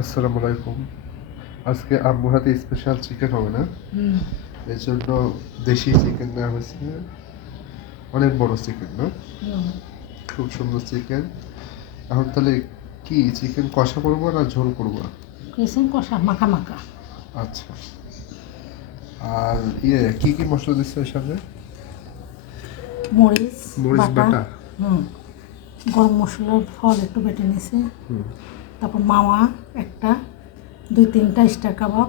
আসসালামু আলাইকুম। আজকে আম্মুর হাতে স্পেশাল চিকেন হবে না? এর জন্য দেশি চিকেন নেওয়া হয়েছে। অনেক বড় চিকেন না? খুব সুন্দর চিকেন এখন তাহলে কি চিকেন কষা করব না ঝোল করব? কিসেন কষা মাখা মাখা। আচ্ছা। আর ইয়ে কি কি মশলা দিচ্ছে এর সাথে? মরিচ মরিচ বাটা। হুম। গরম মশলার ফল একটু বেটে নিয়েছে। হুম। তারপর মাওয়া একটা দুই তিনটা স্টার কাবাব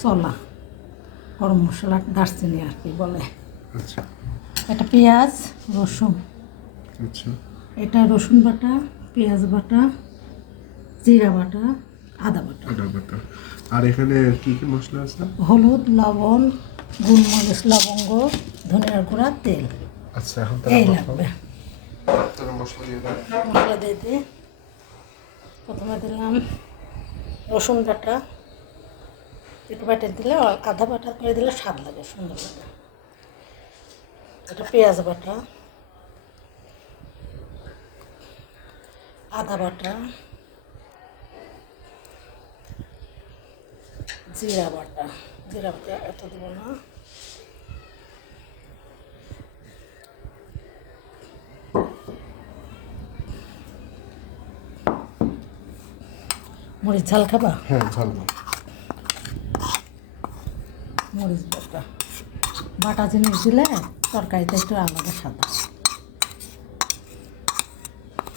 চলা গরম মশলা দারচিনি আর কি বলে। আচ্ছা। এটা পেঁয়াজ রসুন। আচ্ছা। এটা রসুন বাটা পেঁয়াজ বাটা জিরা বাটা আদা বাটা। আদা বাটা। আর এখানে কি কি মশলা আছে? হলুদ লবণ গুলমরিচ লবঙ্গ ধনিয়ার গুঁড়া তেল। আচ্ছা এখন এই লাগবে। মশলা দিয়ে মশলা দিয়ে প্রথমে দিলাম রসুন বাটা, একটু বাটা দিলে আধা বাটা করে দিলে স্বাদ লাগে সুন্দর লাগে। এটা পেঁয়াজ বাটা, আদা বাটা, জিরা বাটা। জিরা বাটা এত দেবো না। মরিচ ঝাল খাবা? হ্যাঁ ঝাল। মরিচ বাটা। বাটা জিনিস দিলে তরকারিতে একটু আলাদা সাদা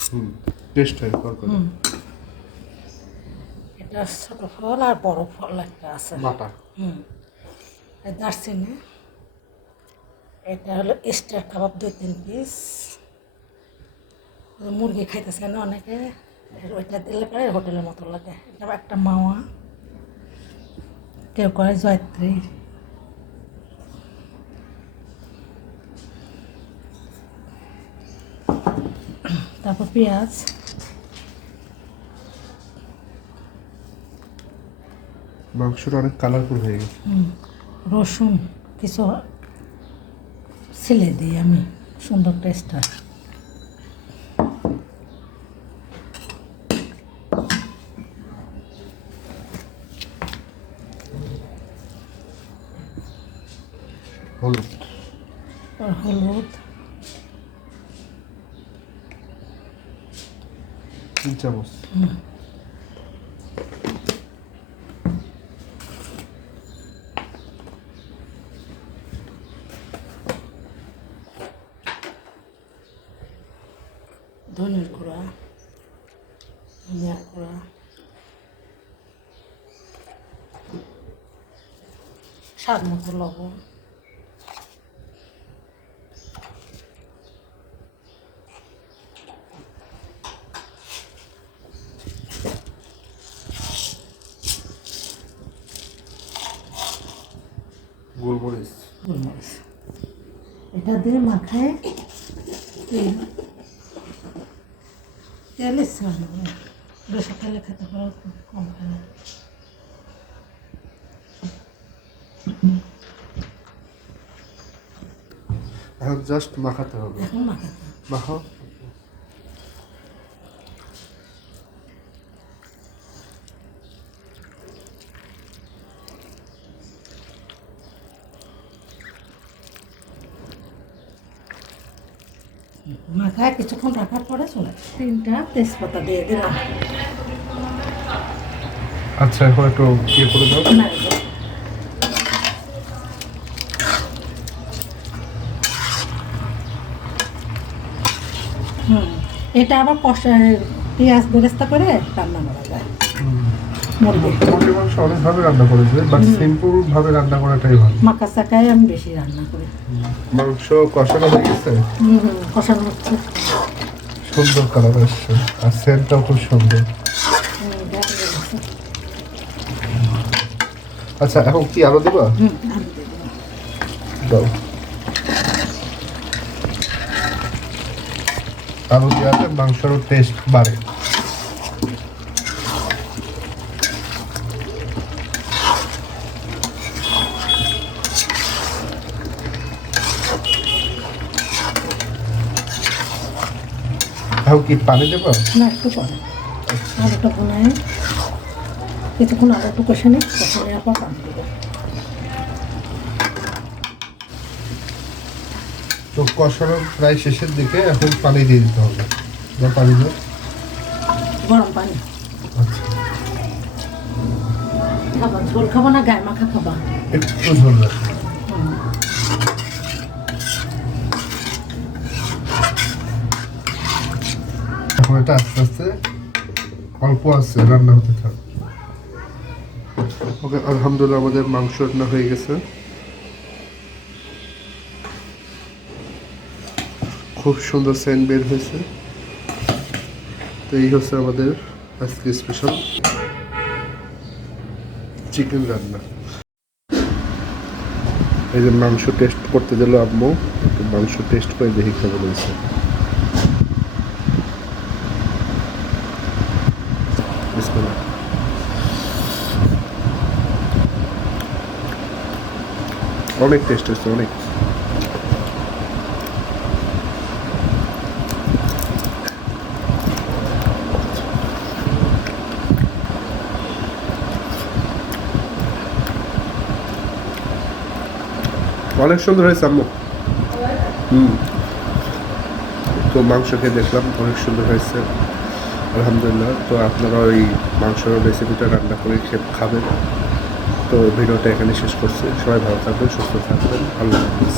হুম টেস্ট হয় তরকারি। এটা ছোট ফল আর বড় ফল একটা আছে। বাটা। হুম। এই দারচিনি। এটা হলো স্টার কাবাব দুই তিন পিস মুরগি খাইতেছে না অনেকে। ওইটা দিলে পরে হোটেলের মতো লাগে। এটা একটা মাওয়া কেউ করে জয়ত্রী। তারপর পেঁয়াজ। মাংসটা অনেক কালারফুল হয়ে গেছে। রসুন কিছু ছিলে দিই আমি সুন্দর টেস্ট হলুদ। হলুদ। তিন চামচ। ধনের গুঁড়া ধনিয়ার গুঁড়া। স্বাদ মতো লবণ। গোলমরিচ গোলমরিচ এটা দিয়ে মাখায় তেল। বেশি খেলে খেতে পারো কম খেলে এখন জাস্ট মাখাতে হবে। এখন মাখাতে মাখাও। মাখায় কিছুক্ষণ রাখার পরে চলে তিনটা তেজপাতা দিয়ে দিলাম। আচ্ছা এখন একটু ইয়ে করে দাও। হুম এটা আবার পেঁয়াজ বেরেস্তা করে রান্না করা যায়। মুরগি। মুরগির মাংস অনেকভাবে রান্না করেছে বাট সিম্পল ভাবে রান্না করাটাই ভালো। মাকা চাকায় আমি বেশি রান্না করি। মাংস কষানো হয়ে গেছে? হুম হুম কষানো হচ্ছে। সুন্দর কালার আসছে আর সেন্টটাও খুব সুন্দর। হুম, দেখা গেছে। আচ্ছা এখন কি আরও দেবা? দাও। আলু দেওয়াতে মাংসের টেস্ট বাড়ে। এখন কি পানি দেবো? না একটু পরে। আলুটা বোনায় কিছুক্ষণ একটু কষে নিই কষে নেওয়ার পর পানি দেবো তো কষানো প্রায় শেষের দিকে এখন পানি দিয়ে দিতে হবে। যা পানি দাও গরম পানি। আচ্ছা। খাবা ঝোল খাব না গায়ে মাখা খাবা? একটু ঝোল রাখো হুম। এখন এটা আস্তে আস্তে অল্প আছে, রান্না হতে থাক। ওকে, আলহামদুলিল্লাহ আমাদের মাংস রান্না হয়ে গেছে। খুব সুন্দর সেন্ট বের হয়েছে। তো এই হচ্ছে আমাদের আজকে স্পেশাল চিকেন রান্না। এই যে মাংস টেস্ট করতে দিল আম্মু মাংস টেস্ট করে দেখি কেমন হয়েছে। বিসমিল্লাহ অনেক টেস্ট হচ্ছে অনেক। অনেক সুন্দর হয়েছে আম্মু। হুম। তো মাংস খেয়ে দেখলাম, অনেক সুন্দর হয়েছে। আলহামদুলিল্লাহ। তো আপনারা ওই মাংসর রেসিপিটা রান্না করে খাবেন। তো ভিডিওটা এখানে শেষ করছি। সবাই ভালো থাকবেন, সুস্থ থাকবেন। আল্লাহ হাফিজ।